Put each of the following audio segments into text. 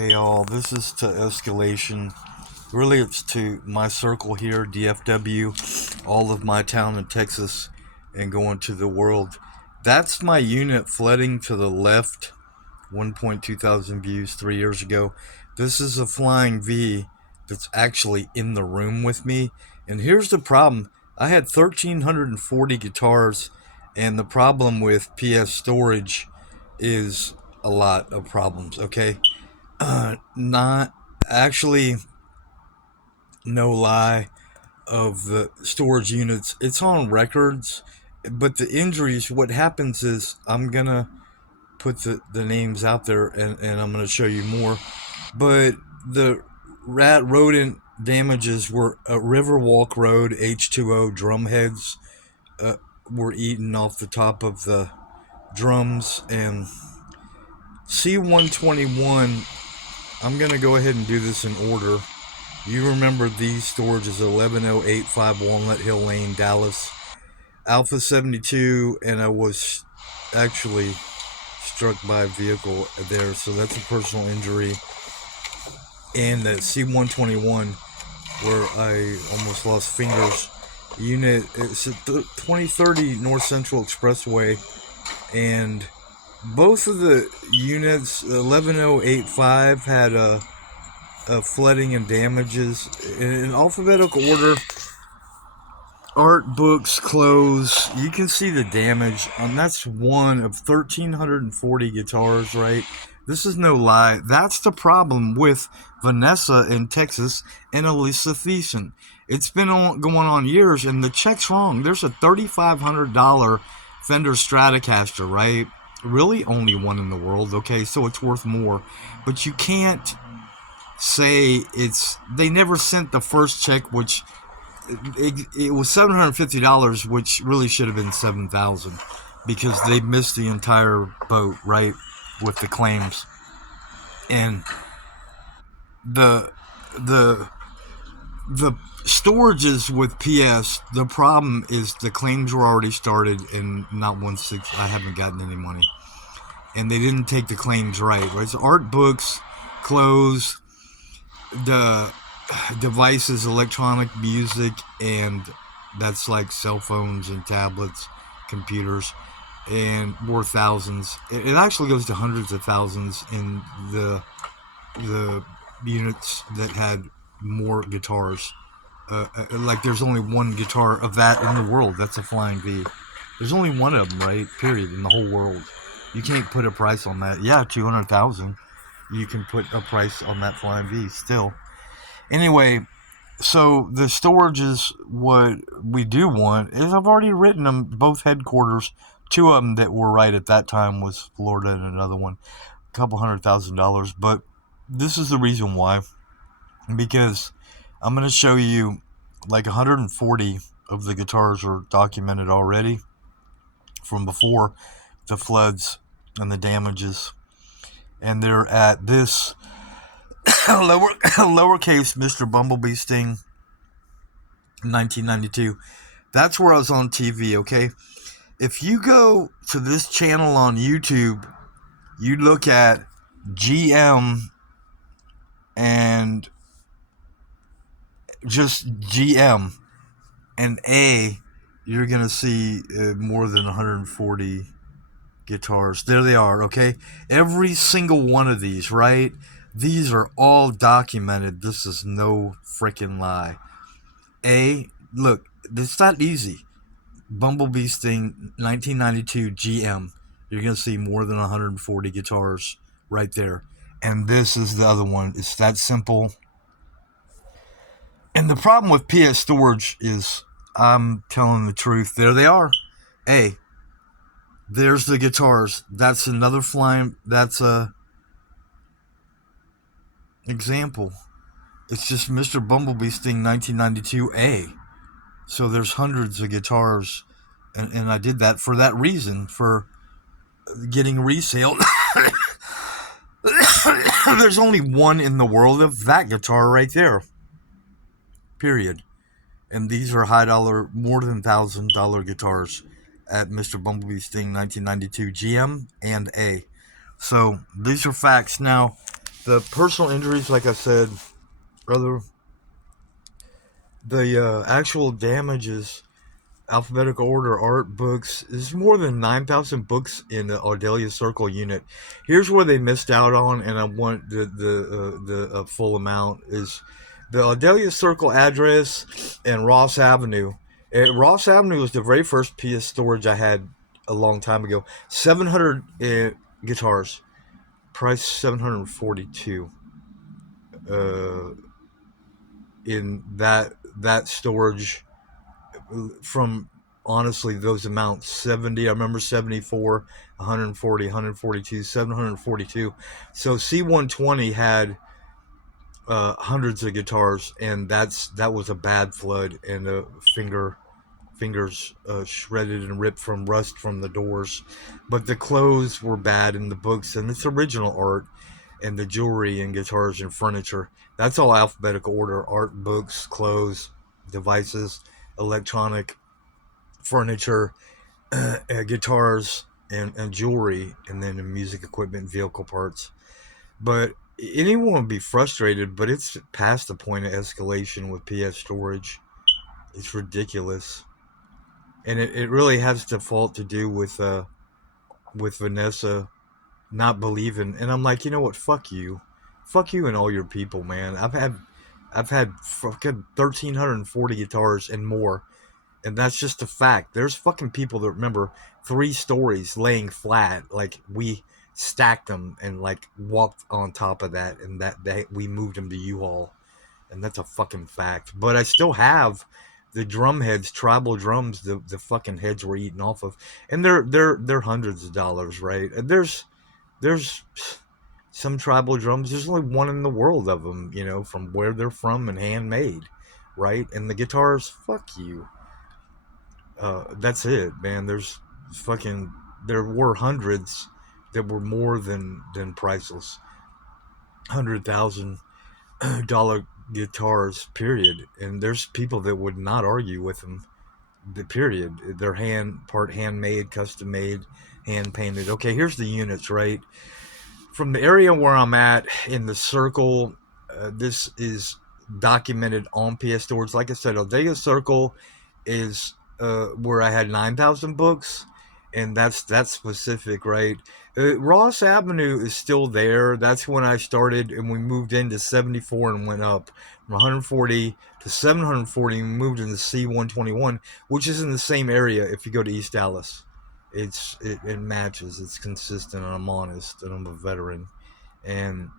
Hey all, this is to escalation. Really, it's to my circle here, DFW, all of my town in Texas, and going to the world. That's my unit flooding to the left, 1.2 thousand views 3 years ago. This is a flying V that's actually in the room with me. And here's the problem. I had 1,340 guitars, and the problem with PS storage is a lot of problems, okay? Not actually, no lie, of the storage units. It's on records, but the injuries, what happens is I'm gonna put the names out there and I'm gonna show you more. But the rodent damages were Riverwalk Road H2O drum heads were eaten off the top of the drums, and C121. I'm going to go ahead and do this in order. You remember these storages: 11085 Walnut Hill Lane, Dallas. Alpha 72, and I was actually struck by a vehicle there, so that's a personal injury. And the C121, where I almost lost fingers. Unit, it's at 2030 North Central Expressway, and both of the units, 11085 had a flooding and damages in alphabetical order. Art, books, clothes. You can see the damage, and that's one of 1,340 guitars, right? This is no lie. That's the problem with Vanessa in Texas and Elisa Thiessen. It's been going on years, and the check's wrong. There's a $3,500 Fender Stratocaster, right? Really only one in the world, okay? So it's worth more. But you can't say it's... They never sent the first check, which... It was $750, which really should have been $7,000, because they missed the entire boat, right, with the claims. And the storages with PS, the problem is the claims were already started, and not I haven't gotten any money, and they didn't take the claims right. So art, books, clothes, the devices, electronic music, and that's like cell phones and tablets, computers, and more thousands. It actually goes to hundreds of thousands in the units that had more guitars. Like there's only one guitar of that in the world. That's a Flying V. There's only one of them, right? Period, in the whole world. You can't put a price on that. Yeah, 200,000. You can put a price on that Flying V still. Anyway, so the storage is what we do want. Is I've already written them, both headquarters. Two of them that were right at that time was Florida, and another one, a couple $100,000. But this is the reason why, because I'm going to show you like 140 of the guitars are documented already from before the floods and the damages, and they're at this lowercase Mr. Bumblebee Sting 1992. That's where I was on TV, okay? If you go to this channel on YouTube, you look at GM and just GM and A, you're going to see more than 140 guitars. There they are, okay? Every single one of these, right? These are all documented. This is no freaking lie. A, look, it's not easy. Bumblebee Sting 1992 GM. You're going to see more than 140 guitars right there. And this is the other one. It's that simple. And the problem with PS storage is, I'm telling the truth. There they are. A, there's the guitars. That's another flying. That's a example. It's just Mr. Bumblebee Sting 1992A. So there's hundreds of guitars, and I did that for that reason, for getting resale. There's only one in the world of that guitar right there. Period. And these are high dollar, more than $1,000 guitars at Mr. Bumblebee Sting 1992 GM and A. So these are facts. Now, The personal injuries, like I said, brother, the actual damages, alphabetical order art books, is more than 9,000 books in the Ardelia Circle unit. Here's where they missed out on, and I want the full amount, is the Ardelia Circle address and Ross Avenue. Ross Avenue was the very first PS storage I had a long time ago. 700 guitars, price 742 uh, in that storage from honestly those amounts 70, I remember 74, 140, 142, 742. So C120 had hundreds of guitars, and that was a bad flood, and the fingers shredded and ripped from rust from the doors. But the clothes were bad in the books, and it's original art, and the jewelry and guitars and furniture, that's all alphabetical order: art, books, clothes, devices, electronic furniture, guitars, and jewelry, and then the music equipment, vehicle parts. But anyone would be frustrated, but it's past the point of escalation with PS storage. It's ridiculous. And it really has the fault to do with Vanessa not believing. And I'm like, you know what? Fuck you and all your people, man. I've had fucking 1,340 guitars and more, and that's just a fact. There's fucking people that remember 3 stories laying flat, like we stacked them and like walked on top of that, and that we moved them to U-Haul, and that's a fucking fact. But I still have the drum heads, tribal drums, the fucking heads were eaten off of, and they're hundreds of dollars, right? And there's some tribal drums. There's only one in the world of them, from where they're from and handmade, right? And the guitars, fuck you. That's it, man. Fucking there were hundreds that were more than priceless. $100,000 guitars, period. And there's people that would not argue with them. The period. They're handmade, custom made, hand painted. Okay, here's the units, right? From the area where I'm at in the circle, this is documented on PS Stores. Like I said, Odega Circle is where I had 9,000 books, and that's specific, right? Ross Avenue is still there. That's when I started, and we moved into 74 and went up from 140 to 740, and we moved into C121, which is in the same area. If you go to East Dallas, it matches. It's consistent, and I'm honest, and I'm a veteran. And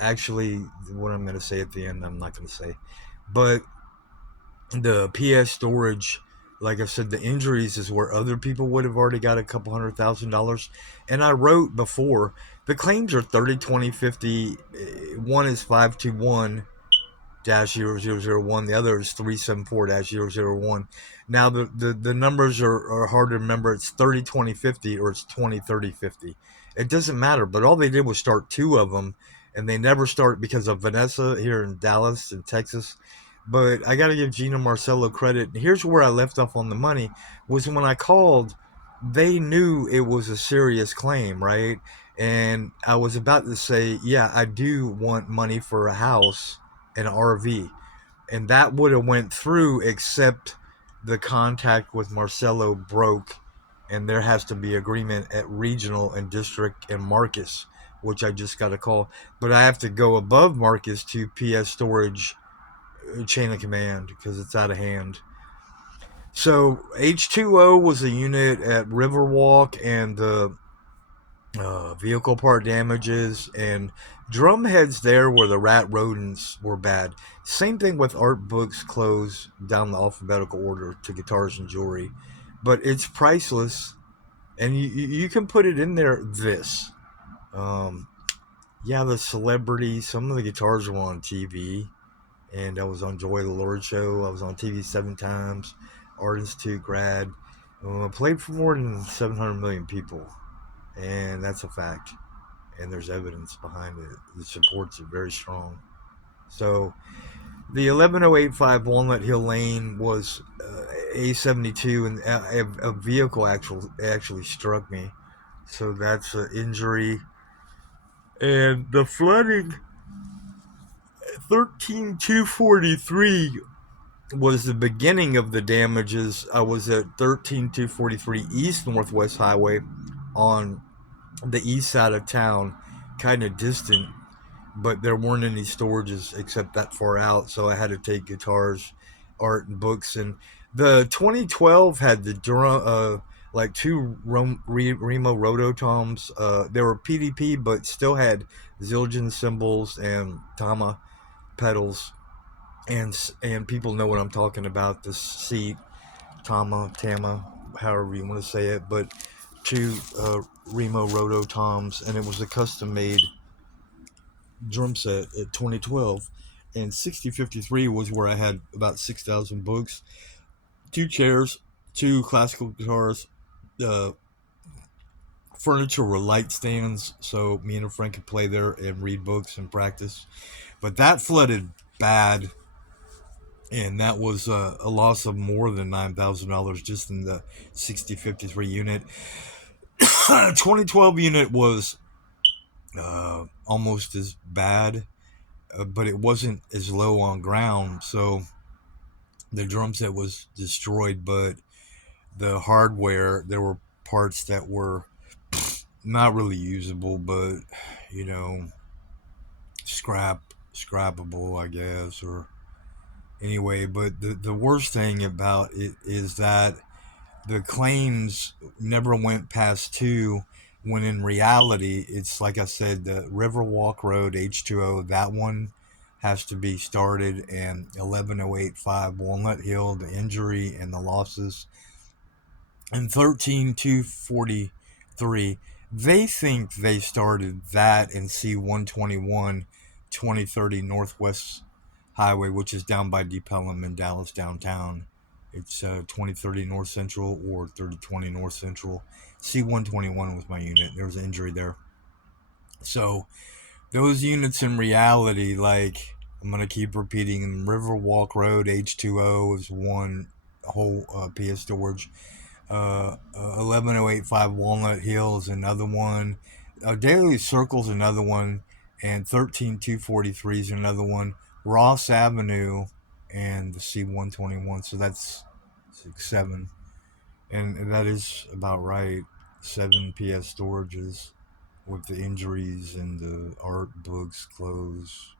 actually, what I'm going to say at the end, I'm not going to say, but the PS storage, like I said, the injuries is where other people would have already got a couple $100,000. And I wrote before, the claims are 30, 20, 50. One is 521 dash 0001. The other is 374 dash 001. Now the numbers are hard to remember. It's 30, 20, 50, or it's 20, 30, 50. It doesn't matter. But all they did was start 2 of them, and they never start because of Vanessa here in Dallas and Texas. But I got to give Gina Marcello credit. Here's where I left off on the money, was when I called, they knew it was a serious claim, right? And I was about to say, yeah, I do want money for a house and an RV. And that would have went through, except the contact with Marcello broke, and there has to be agreement at regional and district and Marcus, which I just got a call. But I have to go above Marcus to PS Storage chain of command because it's out of hand. So H2O was a unit at Riverwalk, and the vehicle part damages and drum heads there where the rat rodents were bad. Same thing with art books, clothes down the alphabetical order to guitars and jewelry, but it's priceless, and you can put it in there. Um, yeah, the celebrity. Some of the guitars were on TV, and I was on Joy of the Lord show. I was on TV 7 times. Art Institute grad. Played for more than 700 million people, and that's a fact. And there's evidence behind it that supports it very strong. So the 11085 Walnut Hill Lane was A72, and a vehicle actually struck me. So that's an injury. And the flooding 13243 was the beginning of the damages. I was at 13243 East Northwest Highway on the east side of town, kind of distant, but there weren't any storages except that far out, so I had to take guitars, art, and books. And the 2012 had the drum, like two Remo Rototoms. They were PDP, but still had Zildjian cymbals and Tama pedals. And people know what I'm talking about. The C, Tama, however you want to say it, but two Remo Rototoms, and it was a custom made drum set at 2012. And 6053 was where I had about 6,000 books, two chairs, two classical guitars, uh, furniture were light stands, so me and a friend could play there and read books and practice. But that flooded bad, and that was a loss of more than $9,000 just in the 6053 unit. 2012 unit was almost as bad, but it wasn't as low on ground, so the drum set was destroyed. But the hardware, there were parts that were not really usable, but you know, scrappable, I guess, or anyway. But the worst thing about it is that the claims never went past two, when in reality it's like I said, the Riverwalk Road H2O, that one has to be started, and 11085 Walnut Hill, the injury and the losses, and 13243, they think they started that in C121 2030 Northwest Highway, which is down by Deep Ellum in Dallas downtown. It's 2030 North Central or 3020 North Central. C121 was my unit. There was an injury there. So those units in reality, like I'm going to keep repeating, Riverwalk Road H2O is one whole PS storage. 11085 Walnut Hill is another one. Daily Circle's another one. And 13243 is another one. Ross Avenue and the C121. So that's 7. And that is about right. 7 PS storages with the injuries and the art books closed.